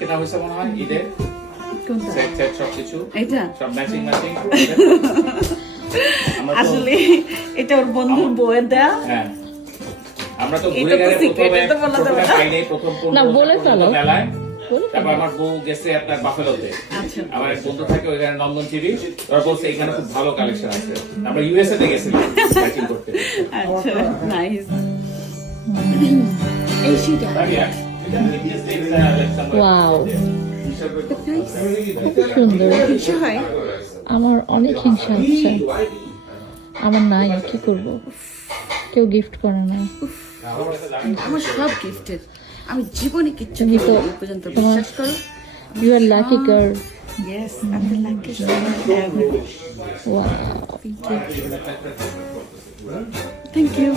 কেনা হয়েছে মনে হয় ঈদের কোনটা? সেট সেট সবকিছু এটা সব ম্যাচিং ম্যাচিং আসলে এটা ওর বন্ধুর বউয়ের দেয়া। হ্যাঁ আমরা তো এটা ঘুরে তো গেলে secret, এটা তো বলা যাবে না। পাইনি প্রথম না, বলে ফেলো। মেলায় বলে তারপর আমার বউ গেছে আপনার বাফেলোতে আচ্ছা আমার এক বন্ধু থাকে ওইখানে নন্দন টিভি ওরা বলছে এখানে খুব ভালো কালেকশন আছে আমরা ইউএসএ তে গেছিলাম ম্যাচিং করতে আচ্ছা নাইস। এই সেটা ওয়াও, খুব সুন্দর। কিছু হয় আমার অনেক হিংসা হচ্ছে, আমার নাই, কি করব, কেউ গিফট করে না। আমার সব গিফটেড, আমি জীবনে কিচ্ছু তুমি গিফট তো পর্যন্ত বিশ্বাস করো। You are lucky girl. Yes আমি লাকি ওয়াও, থ্যাংক ইউ।